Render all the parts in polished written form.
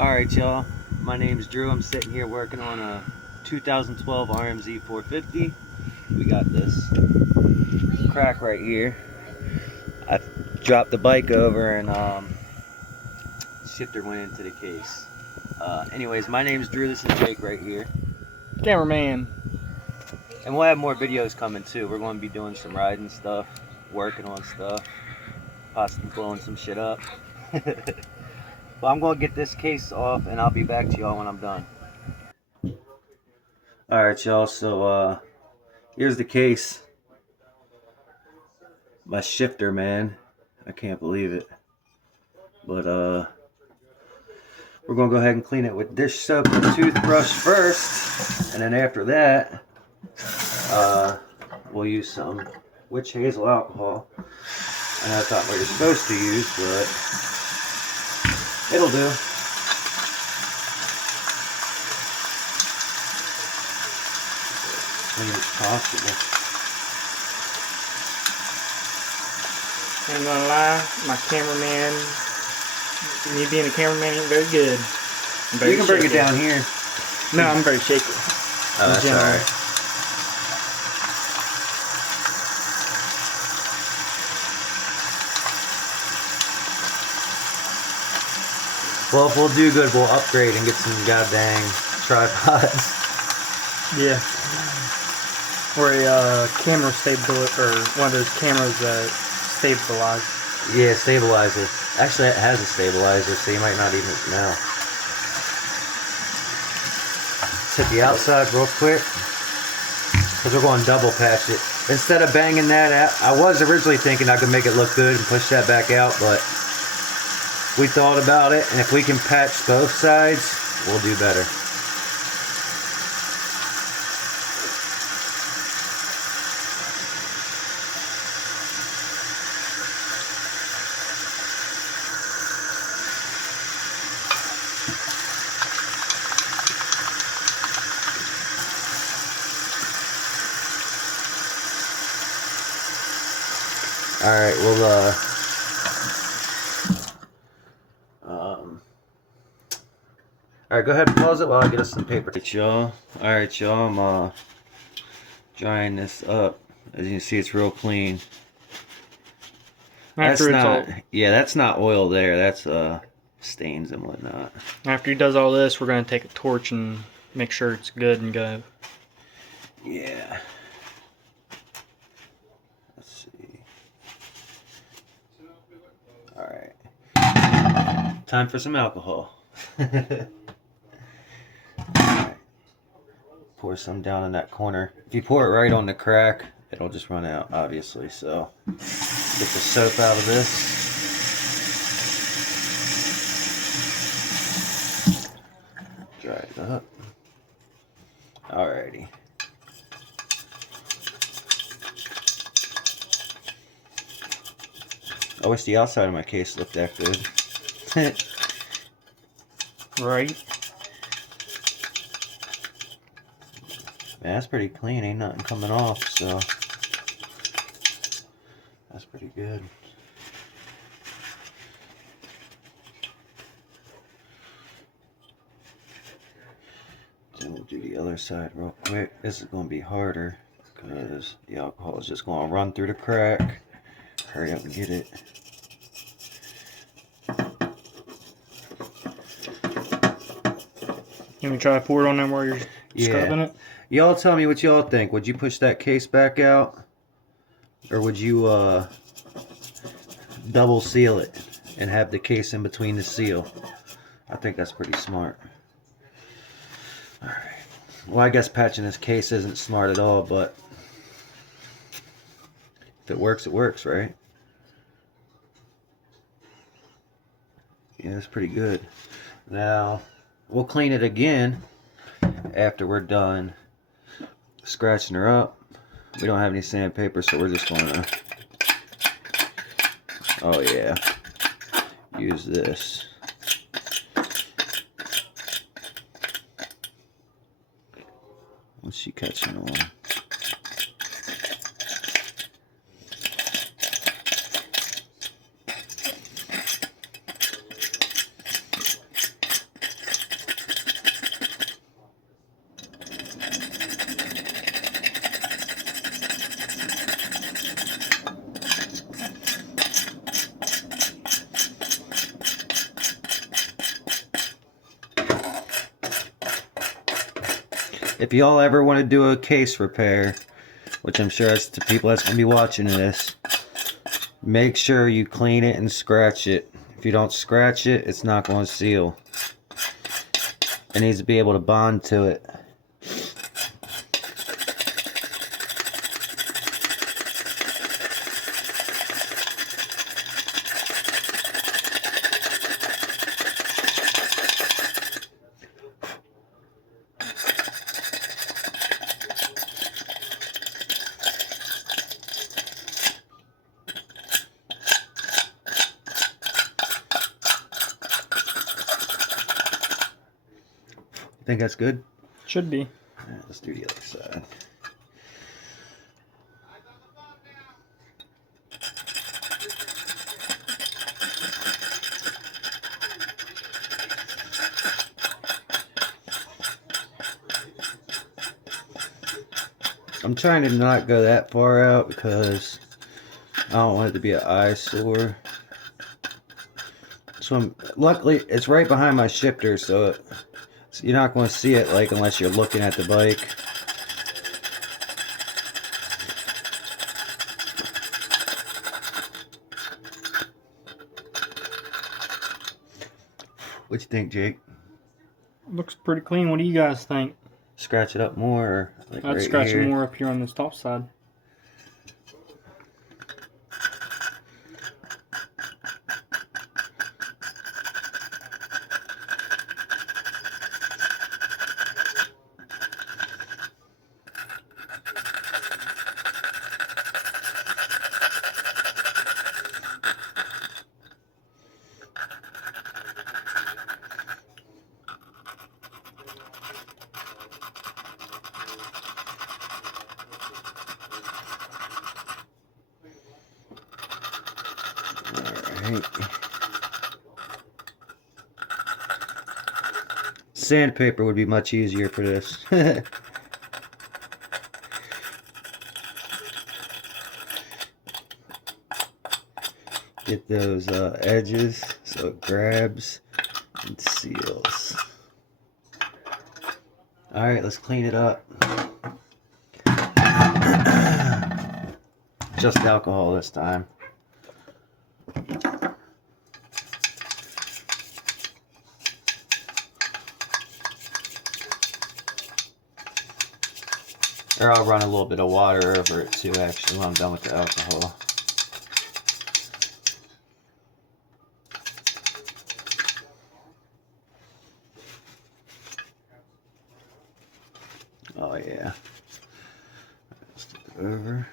Alright y'all, my name's Drew. I'm sitting here working on a 2012 RMZ 450. We got this crack right here. I dropped the bike over and shifter went into the case. Anyways, my name's Drew. This is Jake right here. Cameraman. And we'll have more videos coming too. We're going to be doing some riding stuff, working on stuff, possibly blowing some shit up. But I'm going to get this case off and I'll be back to y'all when I'm done. Alright y'all, so here's the case. My shifter, man. I can't believe it. But we're going to go ahead and clean it with dish soap and toothbrush first. And then after that, we'll use some witch hazel alcohol. I know that's not what you're supposed to use, but it'll do. As clean as possible. I'm gonna lie, my cameraman, me being a cameraman ain't very good. You can bring it down here. No, I'm very shaky. Oh, that's alright. Well, if we'll do good, we'll upgrade and get some goddamn tripods. Yeah. Or a camera or one of those cameras that stabilize. Yeah, stabilizer. Actually, it has a stabilizer, so you might not even know. Let's hit the outside real quick, because we're going to double patch it. Instead of banging that out, I was originally thinking I could make it look good and push that back out, but we thought about it, and if we can patch both sides, we'll do better. Alright, well, alright, go ahead and pause it while I get us some paper. Alright, y'all, I'm, drying this up. As you can see, it's real clean. That's not oil there. That's, stains and whatnot. After he does all this, we're going to take a torch and make sure it's good and go. Yeah. Let's see. Alright. Time for some alcohol. Alright. Pour some down in that corner. If you pour it right on the crack, it'll just run out, obviously. So, get the soap out of this. Dry it up. Alrighty. I wish the outside of my case looked that good. Right. Man, that's pretty clean. Ain't nothing coming off, so that's pretty good. Then we'll do the other side real quick. This is going to be harder because the alcohol is just going to run through the crack. Hurry up and get it. Can we try to pour it on there while you're scrubbing it? Y'all tell me what y'all think. Would you push that case back out? Or would you double seal it and have the case in between the seal? I think that's pretty smart. Alright. Well, I guess patching this case isn't smart at all, but if it works, right? Yeah, that's pretty good. Now, we'll clean it again after we're done scratching her up. We don't have any sandpaper, so we're just gonna, oh yeah, use this. What's she catching on? if y'all ever want to do a case repair, which I'm sure that's the people that's going to be watching this, make sure you clean it and scratch it. If you don't scratch it, it's not going to seal. It needs to be able to bond to it. Think that's good? Should be. Alright, let's do the other side. I'm trying to not go that far out because I don't want it to be an eyesore. So luckily it's right behind my shifter, so you're not going to see it like unless you're looking at the bike. What you think, Jake? Looks pretty clean. What do you guys think? Scratch it up more, or like I'd right scratch here? it more up here on this top side. Alright. Sandpaper would be much easier for this. Get those edges so it grabs and seals. Alright, let's clean it up. Just alcohol this time. Or I'll run a little bit of water over it too, actually, when I'm done with the alcohol. Oh yeah. Let's flip it over.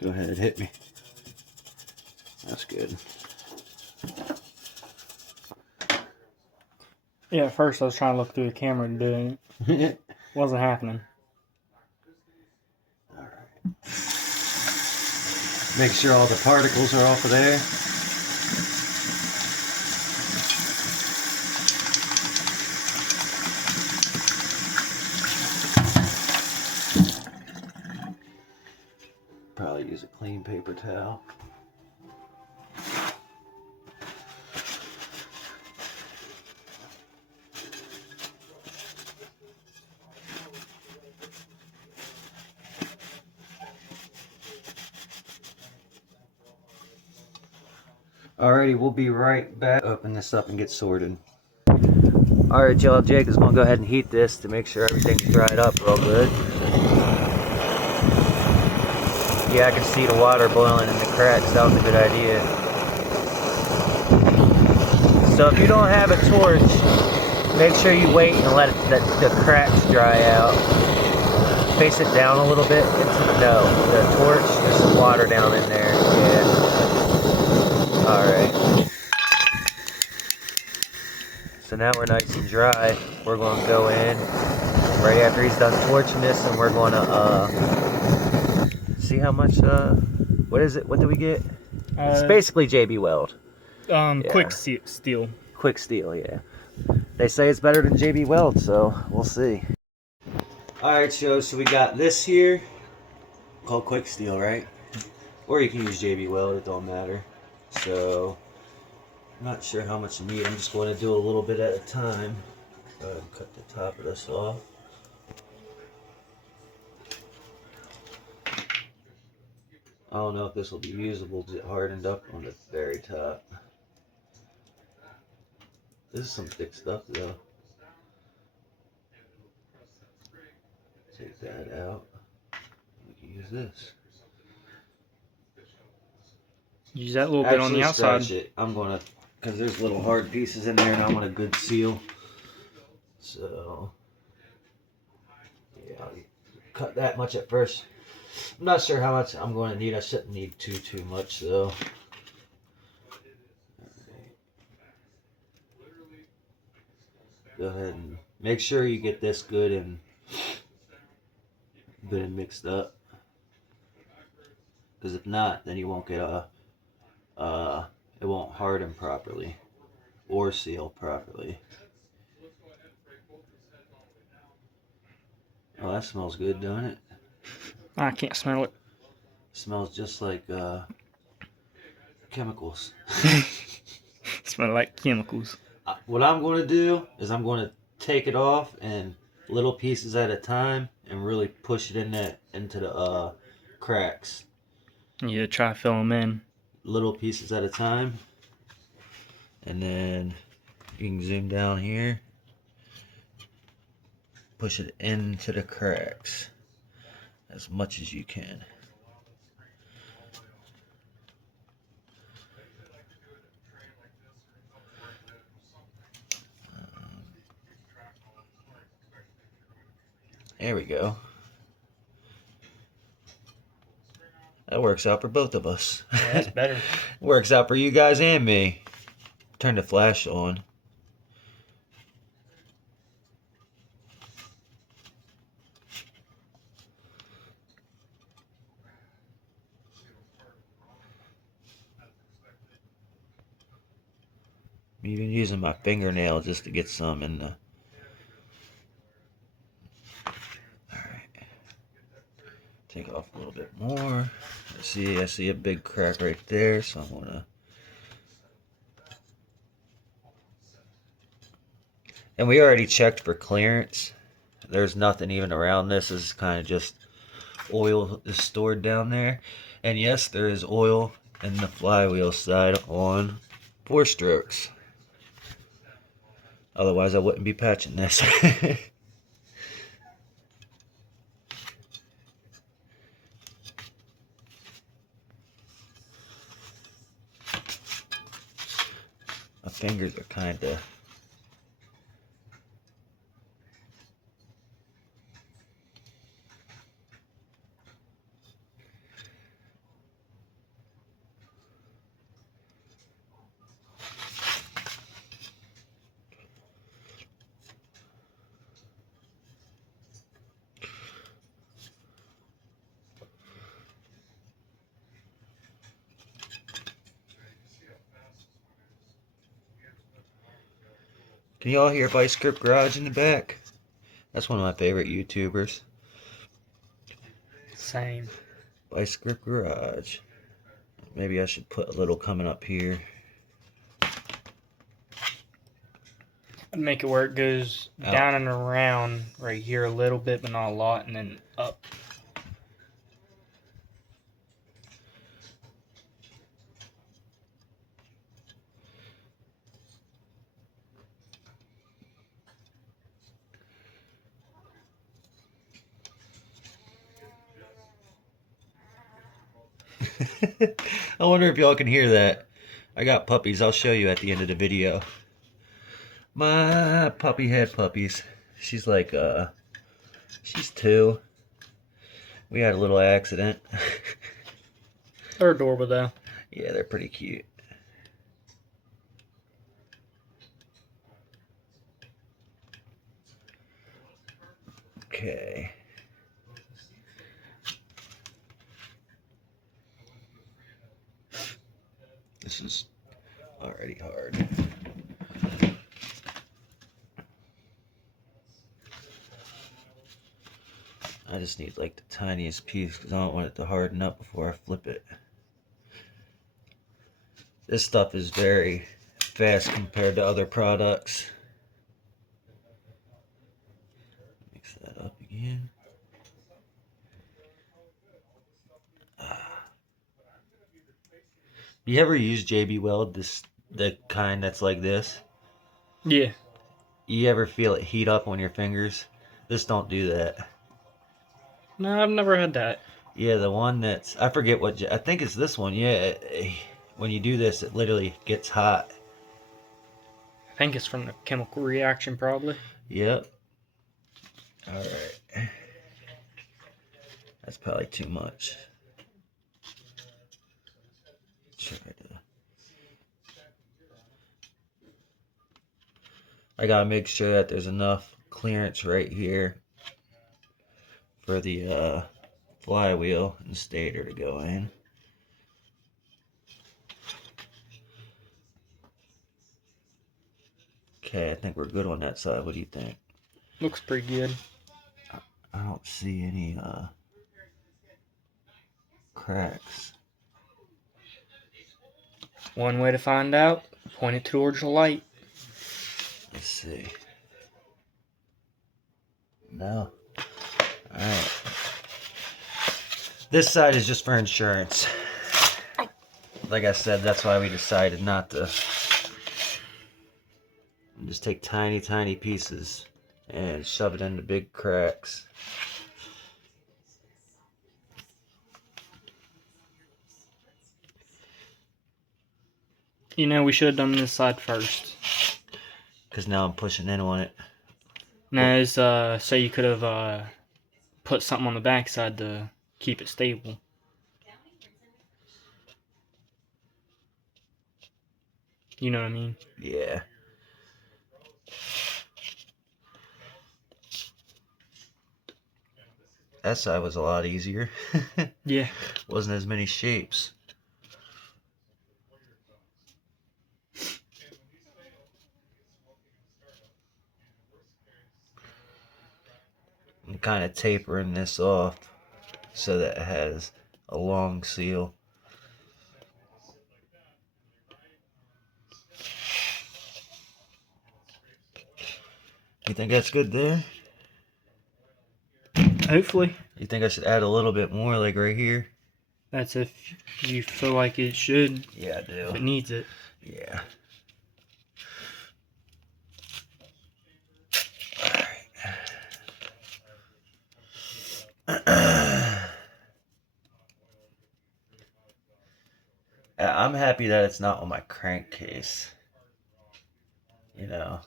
Go ahead, hit me. That's good. Yeah, at first I was trying to look through the camera and do it. Wasn't happening. Alright. Make sure all the particles are off of there. Probably use a clean paper towel. Alrighty, we'll be right back. Open this up and get sorted. Alright y'all, Jake is going to go ahead and heat this to make sure everything's dried up real good. Yeah, I can see the water boiling in the cracks. That was a good idea. So if you don't have a torch, make sure you wait and let the cracks dry out. Face it down a little bit. No, the torch, there's some water down in there. Yeah. Alright. So now we're nice and dry. We're going to go in right after he's done torching this, and we're going to see how much, what is it? What did we get? It's basically JB Weld. Yeah. Quick steel. Quick steel, yeah. They say it's better than JB Weld, so we'll see. Alright, so we got this here, called quick steel, right? Or you can use JB Weld, it don't matter. So, I'm not sure how much you need. I'm just going to do a little bit at a time. Go ahead and cut the top of this off. I don't know if this will be usable because it hardened up on the very top. This is some thick stuff though. Take that out. We can use this. Use that little bit on the outside. Scratch it. I'm gonna, because there's little hard pieces in there and I want a good seal. So, yeah, I'll cut that much at first. I'm not sure how much I'm going to need. I shouldn't need too much though. Go ahead and make sure you get this good and mixed up. Because if not, then you won't get it won't harden properly or seal properly. Oh, that smells good, doesn't it? I can't smell it. Smells just like chemicals. Smell like chemicals. What I'm going to do is I'm going to take it off and little pieces at a time and really push it into the cracks. Yeah, try to fill them in. Little pieces at a time. And then you can zoom down here. Push it into the cracks as much as you can. There we go. That works out for both of us. Yeah, that's better. Works out for you guys and me. Turn the flash on. I'm even using my fingernail just to get some in the... Alright. Take off a little bit more. I see a big crack right there, so I'm gonna... And we already checked for clearance. There's nothing even around this. This is kind of just oil is stored down there. And yes, there is oil in the flywheel side on 4-strokes. Otherwise, I wouldn't be patching this. My fingers are kind of... Can y'all hear Vice Grip Garage in the back? That's one of my favorite YouTubers. Same. Vice Grip Garage. Maybe I should put a little coming up here. I'd make it where it goes Out. down and around right here a little bit, but not a lot, and then up. I wonder if y'all can hear that. I got puppies. I'll show you at the end of the video. My puppy had puppies. She's like, she's 2. We had a little accident. They're adorable, though. Yeah, they're pretty cute. Okay. This is already hard. I just need like the tiniest piece because I don't want it to harden up before I flip it. This stuff is very fast compared to other products. Mix that up again. You ever use JB Weld, the kind that's like this? Yeah. You ever feel it heat up on your fingers? This don't do that. No, I've never had that. Yeah, the one that's, I forget what, I think it's this one. Yeah, when you do this, it literally gets hot. I think it's from the chemical reaction, probably. Yep. Alright. That's probably too much. Try to. I gotta make sure that there's enough clearance right here for the flywheel and stator to go in. Okay, I think we're good on that side. What do you think? Looks pretty good. I don't see any cracks. One way to find out, point it towards the light. Let's see. No. Alright. This side is just for insurance. Like I said, that's why we decided not to. Just take tiny, tiny pieces and shove it into big cracks. You know, we should have done this side first. Because now I'm pushing in on it. No, it's, so you could have put something on the back side to keep it stable. You know what I mean? Yeah. That side was a lot easier. Yeah. Wasn't as many shapes. I'm kind of tapering this off so that it has a long seal. You think that's good there? Hopefully. You think I should add a little bit more, like right here? That's if you feel like it should. Yeah, I do. If it needs it. Yeah. I'm happy that it's not on my crankcase. You know,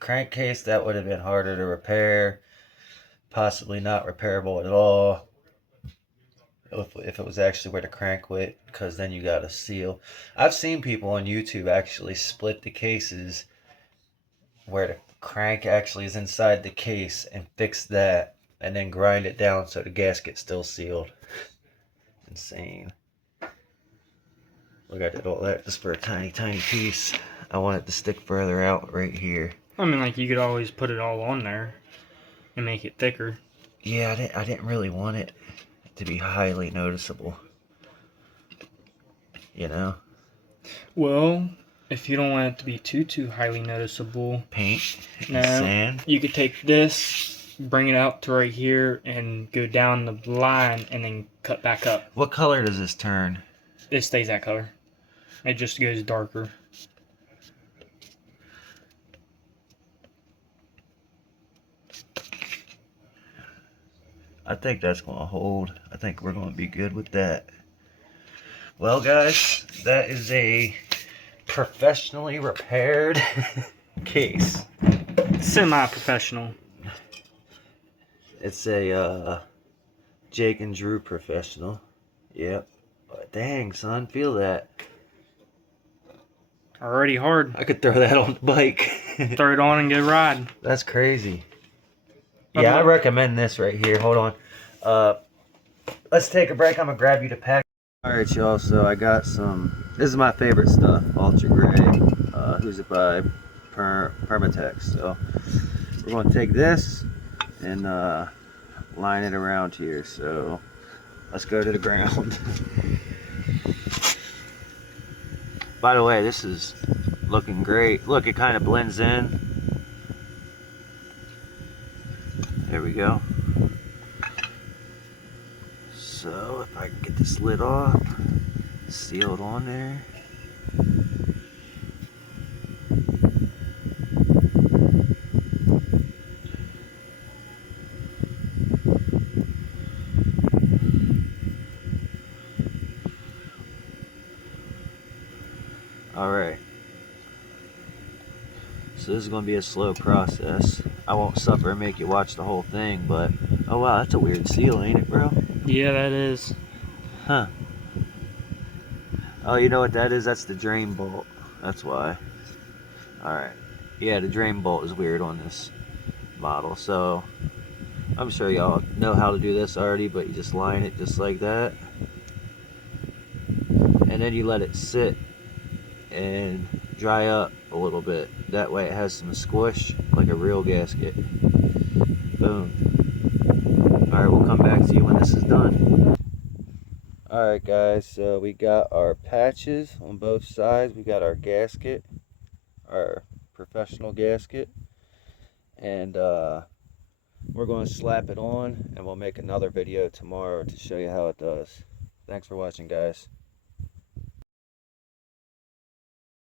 crankcase, that would have been harder to repair, possibly not repairable at all if it was actually where the crank went, because then you got a seal. I've seen people on YouTube actually split the cases where the crank actually is inside the case and fix that and then grind it down so the gasket's still sealed. Insane. Look, I did all that just for a tiny, tiny piece. I want it to stick further out right here. I mean, like, you could always put it all on there and make it thicker. Yeah, I didn't really want it to be highly noticeable. You know? Well, if you don't want it to be too highly noticeable, Paint and no, sand. you could take this, bring it out to right here, and go down the line, and then cut back up. What color does this turn? It stays that color. It just goes darker. I think that's going to hold. I think we're going to be good with that. Well, guys, that is a professionally repaired case. Semi-professional. It's a Jake and Drew professional. Yep. But dang, son, feel that. Already hard. I could throw that on the bike. Throw it on and go ride. That's crazy. Yeah, I recommend this right here. Hold on. Let's take a break. I'm going to grab you the pack. Alright, y'all. So I got some. This is my favorite stuff. Ultra Gray. Who's it by? Permatex. So we're going to take this and line it around here. So let's go to the ground. By the way, this is looking great. Look, it kind of blends in. There we go. So if I can get this lid off, seal it on there. Alright. So this is going to be a slow process. I won't suffer and make you watch the whole thing, but oh wow, that's a weird seal, ain't it, bro? Yeah, that is. Huh. Oh, you know what that is? That's the drain bolt. That's why. Alright. Yeah, the drain bolt is weird on this model. So, I'm sure y'all know how to do this already, but you just line it just like that. And then you let it sit and dry up a little bit. That way it has some squish, like a real gasket. Boom. Alright, we'll come back to you when this is done. Alright guys, so we got our patches on both sides. We got our gasket, our professional gasket, and we're going to slap it on, and we'll make another video tomorrow to show you how it does. Thanks for watching, guys.